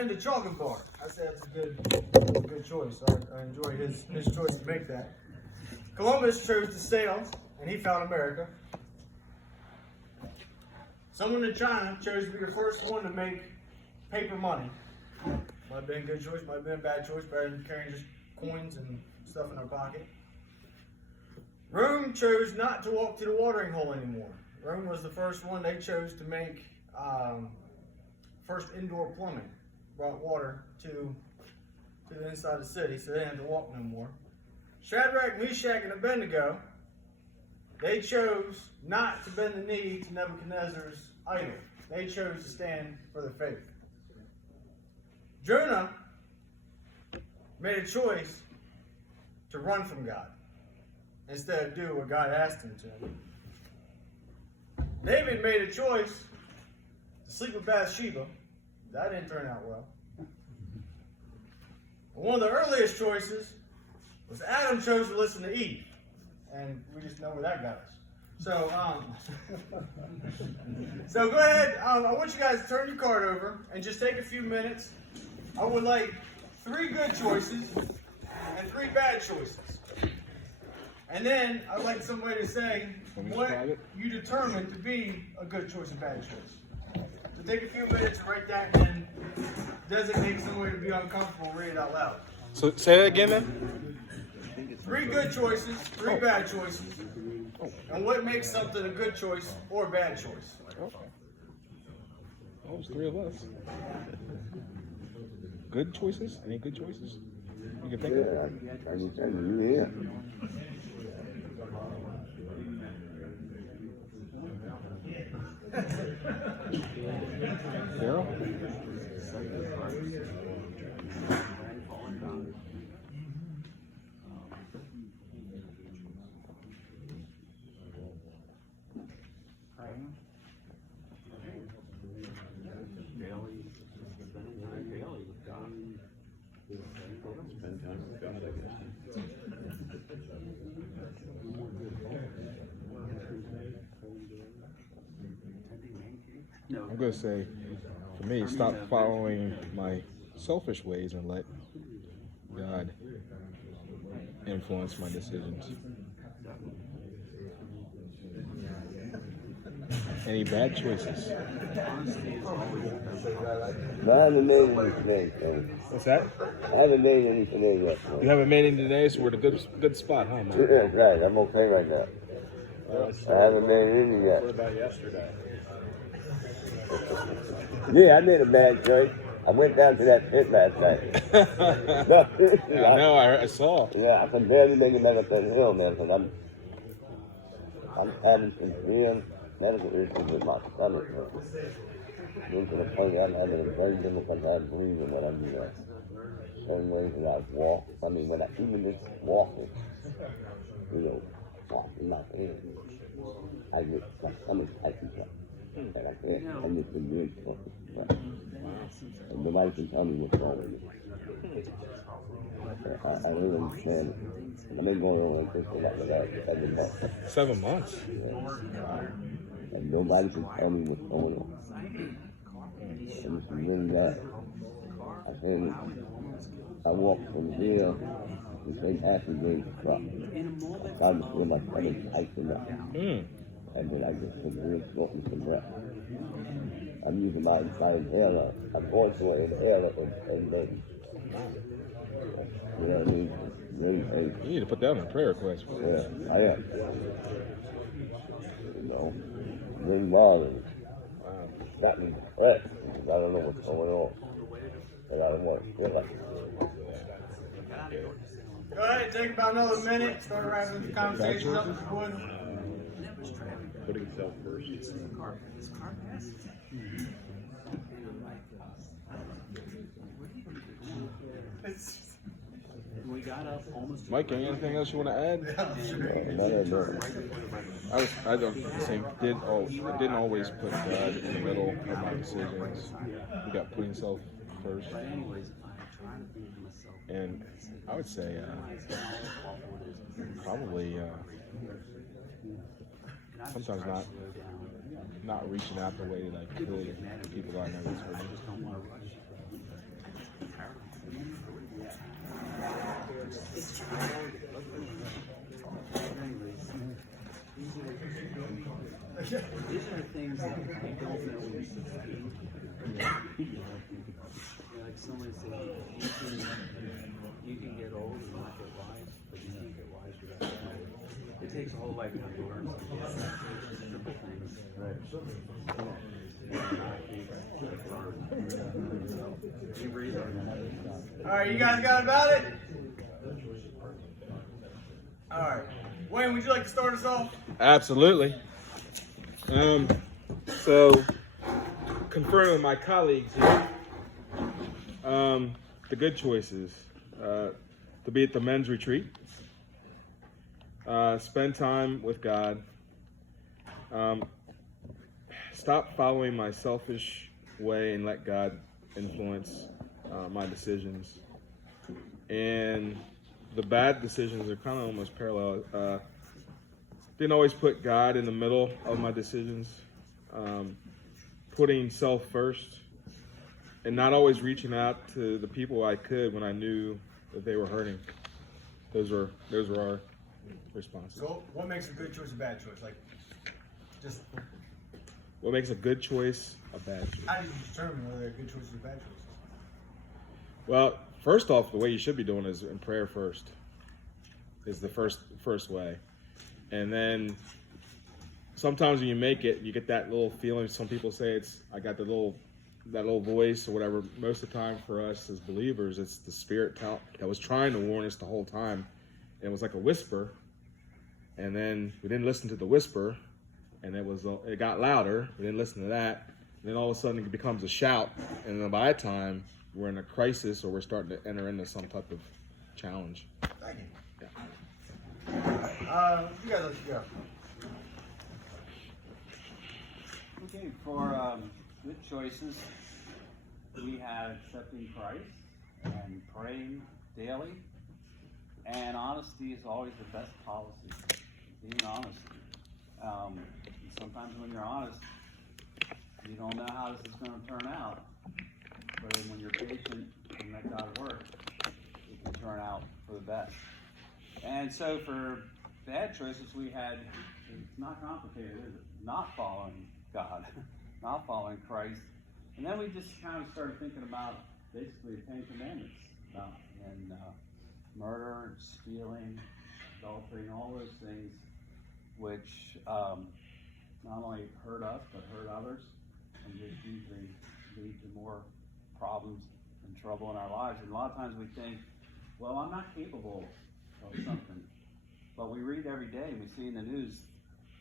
recommend the chocolate bar. I say that's a good choice. I enjoy his choice to make that. Columbus chose to sail, and he found America. Someone in China chose to be the first one to make paper money. Might have been a good choice, might have been a bad choice, better than carrying just coins and stuff in our pocket. Rome chose not to walk to the watering hole anymore. Rome was the first one. They chose to make first indoor plumbing. Brought water to the inside of the city, so they didn't have to walk no more. Shadrach, Meshach, and Abednego, they chose not to bend the knee to Nebuchadnezzar's idol. They chose to stand for their faith. Jonah made a choice to run from God instead of do what God asked him to. David made a choice to sleep with Bathsheba. That didn't turn out well. One of the earliest choices was Adam chose to listen to Eve. And we just know where that got us. So go ahead. I want you guys to turn your card over and just take a few minutes. I would like 3 good choices and 3 bad choices. And then I'd like somebody to say what you determined to be a good choice and bad choice. So take a few minutes to write that and then designate somebody to be uncomfortable and read it out loud. So say that again, man. 3 good choices, 3 bad choices, and what makes something a good choice or a bad choice. Okay. Well, there's 3 of us. Good choices? Any good choices? You can think of? I can tell you here. Daryl? I'm going to say, for me, stop following my selfish ways and let God influence my decisions. Any bad choices? No, I haven't made any today, so. What's that? I haven't made any today yet. So. You haven't made any today, so we're at a good spot, huh, man? Yeah, that's right. I'm okay right now. I haven't made any yet. What about yesterday? Yeah, I made a bad choice. I went down to that pit last night. I know, I saw. Yeah, I can barely make it back up that hill, man, because I'm having some real medical issues with my stomach. Getting to the point I'm having a very difficult time breathing when I'm certain ways that I walk. I mean, when I even just walking, walking my hands, I get my stomach tightens up. And I can't, I'm just been really fucking. And the wife can tell me what's wrong with me. I don't understand it. I've been going on like this for like 7 months. 7 months? Yeah. And nobody can tell me what's going on. And it's really bad. I walked from here to St. Athan's truck. I started to feel my stomach tightening up. And then I just took real smoking some breath. I'm using my entire inhaler. I'm going to an inhaler and then, you know what I mean? Really painful. You need to put that on a prayer request. Yeah, I am. You know, really bothering. Got me depressed because I don't know what's going on. And I don't want to feel like it. Go ahead, take about another minute, start wrapping the conversation up if you would. Putting himself first. Mike, anything else you want to add? I don't say I didn't always put God in the middle of my decisions. You got putting self first. And I would say probably sometimes not reaching out the way that I could to people that I know that's hurting. things that you don't know when you're 16. Like somebody said, you can get old and not get wise, but you can't get wise without that. It takes a whole lifetime to learn simple things. All right, you guys got about it? All right. Wayne, would you like to start us off? Absolutely. So, conferring with my colleagues here, the good choices, to be at the men's retreat, spend time with God, stop following my selfish way and let God influence my decisions. And the bad decisions are kind of almost parallel. Didn't always put God in the middle of my decisions, putting self first, and not always reaching out to the people I could when I knew that they were hurting. Those were our responses. So, what makes a good choice a bad choice? Like, just What makes a good choice a bad choice? how do you determine whether they're good choices or bad choices? Well, first off, the way you should be doing is in prayer first. Is the first way, and then sometimes when you make it, you get that little feeling. Some people say I got that little voice or whatever. Most of the time for us as believers, it's the Spirit that was trying to warn us the whole time. And it was like a whisper, and then we didn't listen to the whisper, and it got louder. We didn't listen to that. And then all of a sudden it becomes a shout, and then by that time we're in a crisis or we're starting to enter into some type of challenge. Thank you. Yeah. You guys, let's go. Okay, for good choices, we have accepting Christ and praying daily. And honesty is always the best policy. Being honest. Sometimes when you're honest, you don't know how this is going to turn out. But then when you're patient and let God work, it can turn out for the best. And so for bad choices, it's not complicated, is it? Not following God, not following Christ. And then we just kind of started thinking about basically the Ten Commandments, and murder, and stealing, adultery, and all those things which not only hurt us, but hurt others, and just usually lead to more problems and trouble in our lives. And a lot of times we think, well, I'm not capable of something. But we read every day, and we see in the news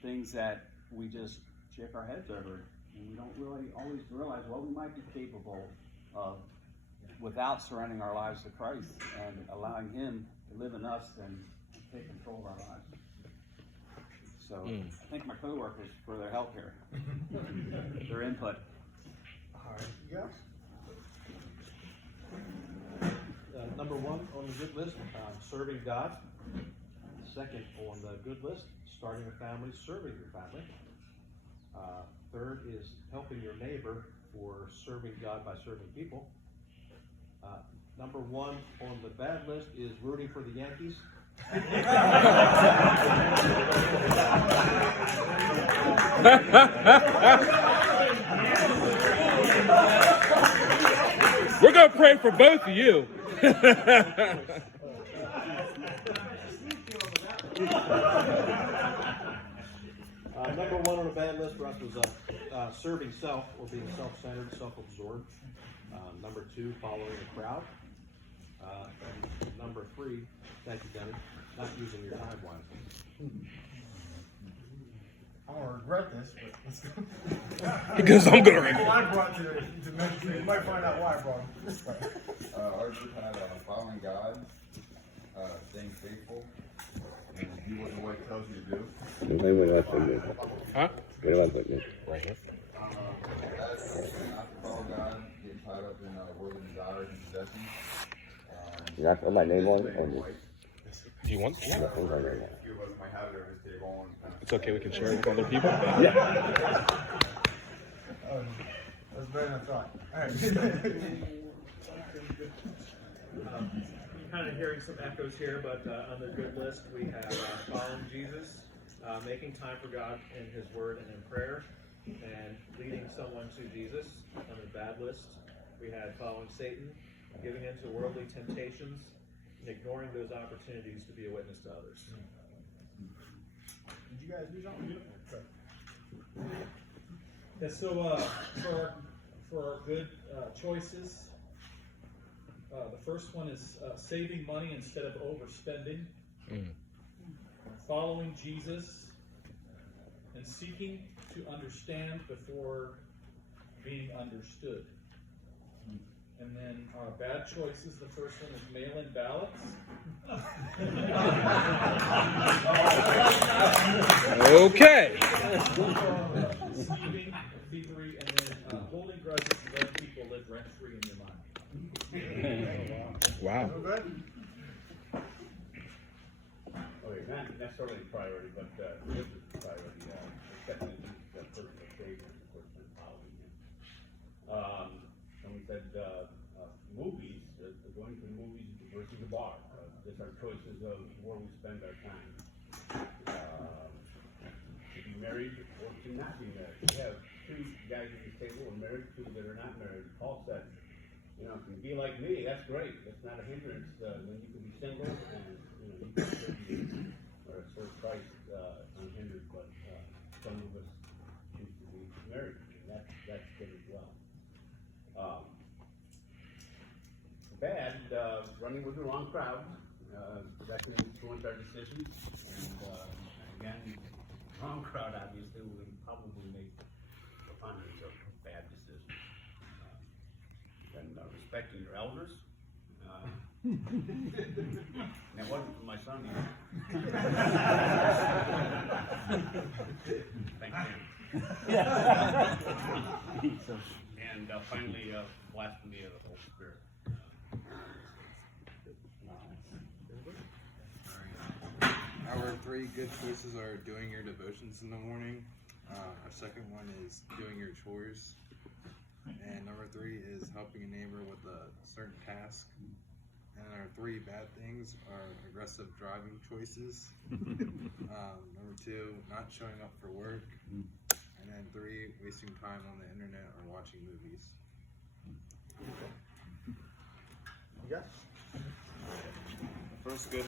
things that we just shake our heads over, and we don't really always realize what we might be capable of without surrendering our lives to Christ and allowing Him to live in us and take control of our lives. So I thank my coworkers for their help here, their input. All right, you guys? Number one on the good list, serving God. Second on the good list, starting a family, serving your family. Third is helping your neighbor, for serving God by serving people. Number one on the bad list is rooting for the Yankees. We're going to pray for both of you. Number one on the bad list for us was serving self, or being self-centered, self-absorbed. Number two, following the crowd. And number three, thank you, Denny, not using your time wisely. I'm going to regret this, but let's go. Because I'm going to regret it. I brought to mention, you might find out why I brought him this way. Ours was kind of following God, staying faithful, and do what the way tells you to do. Huh? Right here. That's not to follow God, getting tied up in worldly desires and possessions. You got to put my name on it? Do you want? A few of us might have it on this table. It's okay, we can share it with other people. That's better than I thought. All right. Kind of hearing some echoes here, but on the good list, we have following Jesus, making time for God in His Word and in prayer, and leading someone to Jesus on the bad list. We had following Satan, giving in to worldly temptations, and ignoring those opportunities to be a witness to others. Did you guys do something? Yeah, so for our good choices, the first one is saving money instead of overspending, following Jesus, and seeking to understand before being understood. And then our bad choices, the first one is mail-in ballots. Okay. Deceiving, thievery, and then holding grudges and letting people live rent-free in your mind. Wow. No good? Okay, not necessarily a priority, but this is a priority, accepting the personal Savior, of course, and following him. And we said, movies, going to the movies versus the bar, just our choices of where we spend our time. To be married or to not be married. We have two guys at this table who are married, two that are not married. Paul said, you know, if you be like me, that's great. That's not a hindrance. When you can be single and, you know, you can serve you or serve Christ unhindered, but some of us choose to be married, and that's good as well. Bad, running with the wrong crowd, that can influence our decisions, and again, wrong crowd obviously will probably make preponderance of bad decisions. And respecting your elders. And it wasn't for my son either. Thank you. And finally, blasphemy of the Holy Spirit. Our three good choices are doing your devotions in the morning. Our second one is doing your chores. And number three is helping a neighbor with a certain task. And our three bad things are aggressive driving choices. Number two, not showing up for work. And then three, wasting time on the internet or watching movies. Yes. First good